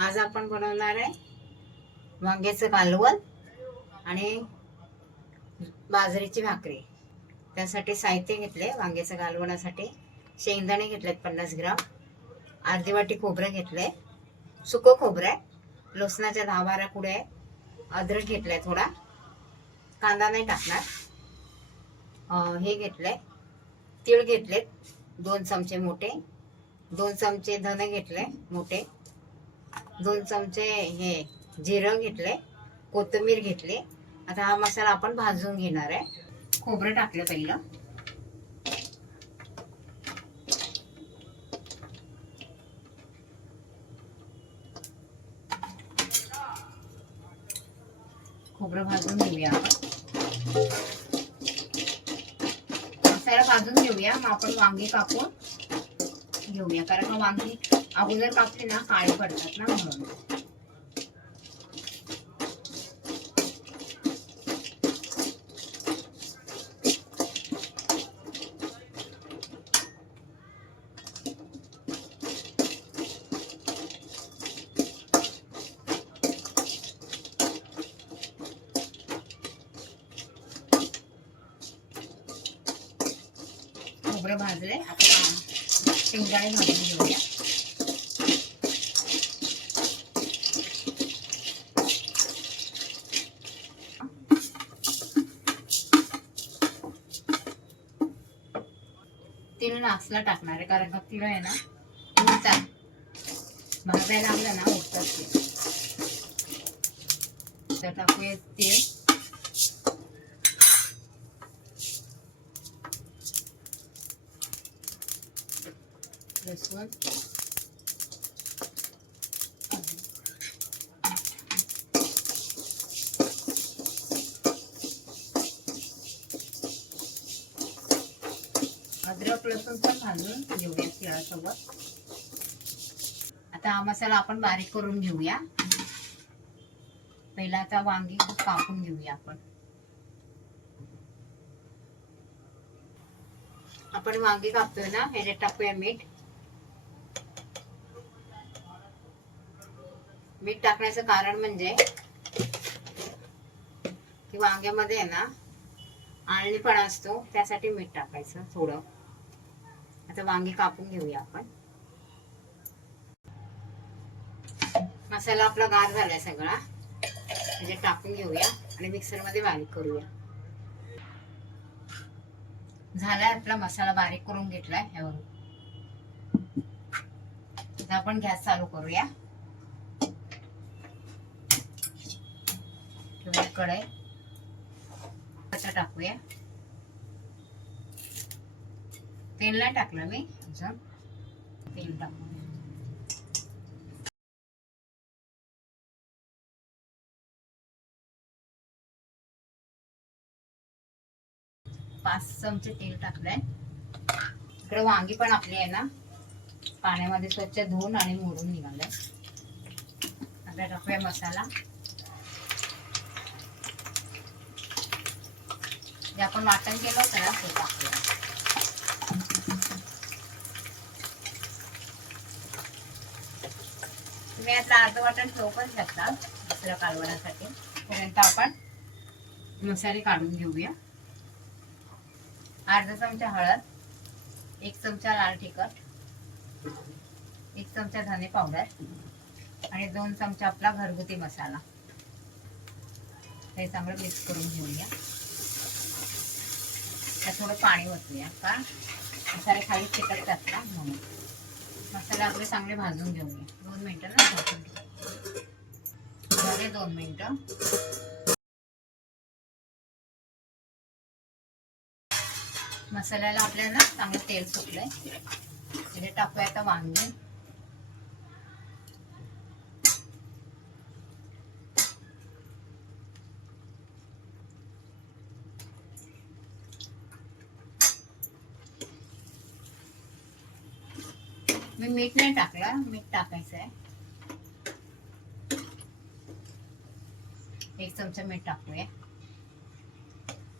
आज आपण बनवणार आहे वांग्याचं कालवण आणि बाजरीची भाकरी. त्यासाठी साहित्य घेतले वांग्याचं कालवणासाठी. शेंगदाणे घेतलेत पन्नास ग्राम. अर्धी वाटी खोबरं घेतलंय. सुकं खोबरं आहे. लोसणाच्या दहा बारा कुड्या आहे. अद्रक घेतलाय थोडा. कांदा नाही टाकणार. अं, हे घेतलंय. तीळ घेतलेत. दोन चमचे मोठे. दोन चमचे धने घेतले मोठे. दोन चमचे हे जिरं घेतले कोथिंबीर घेतली. आता हा मसाला आपण भाजून घेणार आहे. खोबरं टाकलं पहिलं. खोबरं भाजून घेऊया आपण. मसाला भाजून घेऊया. मग आपण वांगी कापून घेऊया. कारण का वांगी अगोदर कापले ना काळे पडतात ना म्हणून. खोबरं भाजले आता शेंगदाणे भाजून घेऊया. तिळ टाकणार आहे कारण मग तिला आहे ना उडतात भाजायला लागलं ना उठतात ते. तर टाकूया तेल. लसूण. अद्रक लसूण पण भाजून घेऊया तिळासोबत. आता हा मसाला आपण बारीक करून घेऊया. पहिला आता वांगी कापून घेऊया आपण. आपण वांगी कापतोय ना? ह्याच्यात टाकूया मीठ. मीठ टाकण्याचं कारण म्हणजे की वांग्यामध्ये आहे ना आळणीपणा असतो. त्यासाठी मीठ टाकायचं थोडं. आता वांगी कापून घेऊया आपण. मसाला आपला गार झालाय सगळा. म्हणजे टाकून घेऊया आणि मिक्सरमध्ये बारीक करूया. झालाय आपला मसाला बारीक करून घेतलाय ह्यावर आपण गॅस चालू करूया. कढई. आता टाकूया. तेल नाही टाकलं मी. अजून तेल टाकू पाच चमचे तेल टाकलंय. इकडे वांगी पण आपली आहे ना. पाण्यामध्ये स्वच्छ धुवून आणि मोडून निघालंय. आता टाकूया मसाला. जे आपण वाटण केलं होतं ना ते टाकूया. तुम्ही आता अर्ध वाटण ठेवू पण शकता दुसऱ्या कालवण्यासाठी पर्यंत आपण मसाले काढून घेऊया. अर्धा चमचा हळद एक चमचा लाल तिखट एक चमचा धने पावडर आणि दोन चमचा आपला घरगुती मसाला. हे चांगलं मिक्स करून घेऊया. त्यात थोडं पाणी ओतूया का मसाले खाली चिकटतात ना म्हणून. मसाले आपले चांगले भाजून घेऊया. दोन मिनटं ना भाजून झाले दोन मिनटं. मसाल्याला आपल्याला चांगलं तेल सुटलंय. म्हणजे टाकूया आता वांगे. मीठ नाही टाकला. मीठ टाकायचं आहे. एक चमचा मीठ टाकूया.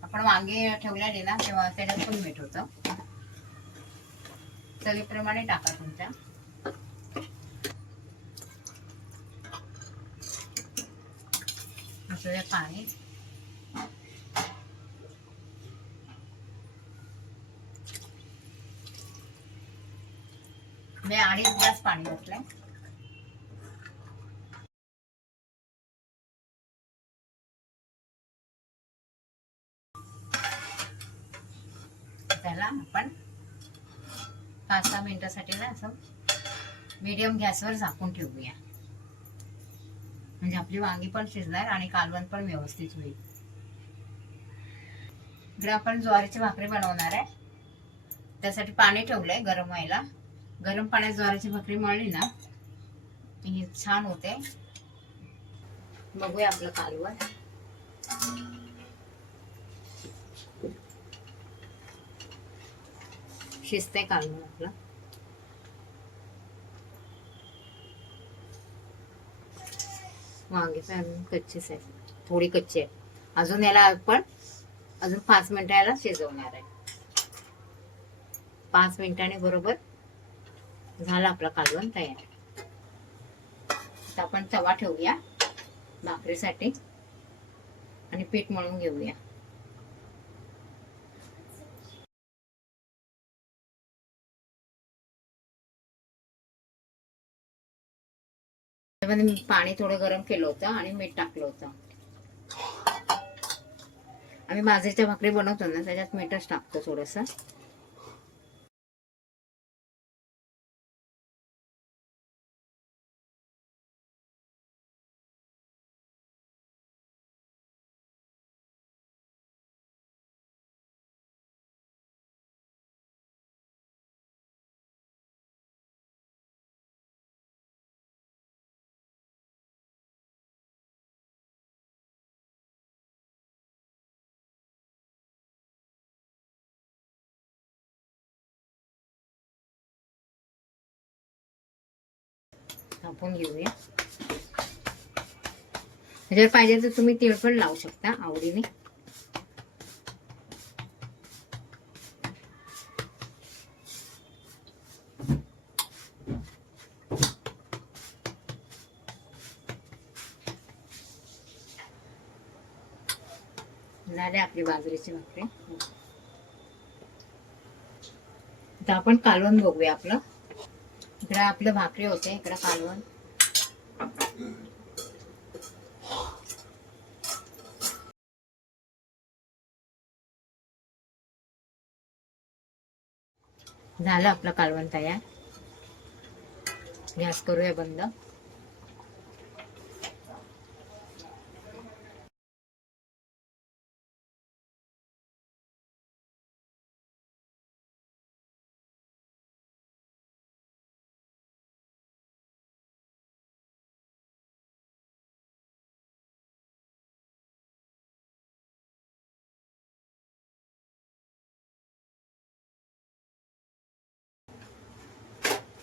आपण वांगे ठेवल्या ना तेव्हा त्याच्यात पण मीठ होतं. चवीप्रमाणे टाका तुमच्या. पाणी. ग्लास पाणी त्याला आपण पाच सहा मिनिटासाठी ना असं मीडियम गॅसवर झाकून ठेवूया. म्हणजे आपली वांगी पण शिजणार आणि कालवण पण व्यवस्थित होईल. इकडे आपण ज्वारीची भाकरी बनवणार आहे त्यासाठी पाणी ठेवलंय गरम व्हायला. गरम पाण्यात ज्वारीची भाकरी मळली ना ही छान होते. बघूया आपलं कालवण. शिजतंय कालवण आपलं. वांगे पण अजून कच्चेच आहे. थोडी कच्ची आहे. अजून याला आपण अजून पाच मिनिटं याला शिजवणार आहे. पाच मिनिटांनी बरोबर झालं आपलं कालवण तयार. आता आपण तवा ठेवूया भाकरीसाठी आणि पीठ मळून घेऊया. त्यामध्ये मी पाणी थोडं गरम केलं होतं आणि मीठ टाकलं होतं. आम्ही बाजरीच्या भाकरी बनवतो ना त्याच्यात मीठच टाकतो थोडस. थापून घेऊया. जर पाहिजे तर तुम्ही तीळ पण लावू शकता आवडीने. झाले आपली बाजरीची भाकरी. आता आपण कालवण बघूया आपलं. इकडं आपलं भाकरी होते इकडं कालवण. झालं आपलं कालवण तयार. गॅस करूया बंद.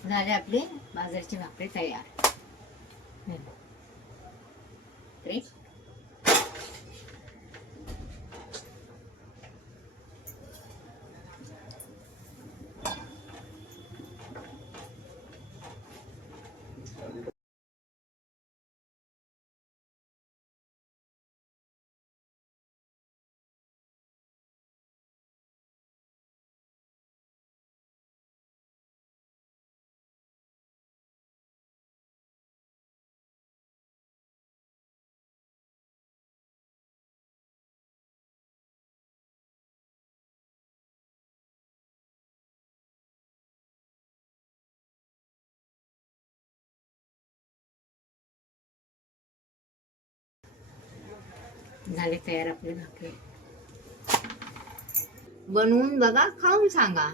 झाले आपले बाजारची भाकरी तयार. झाले तयार आपले भाकरी. बनवून बघा खाऊन सांगा.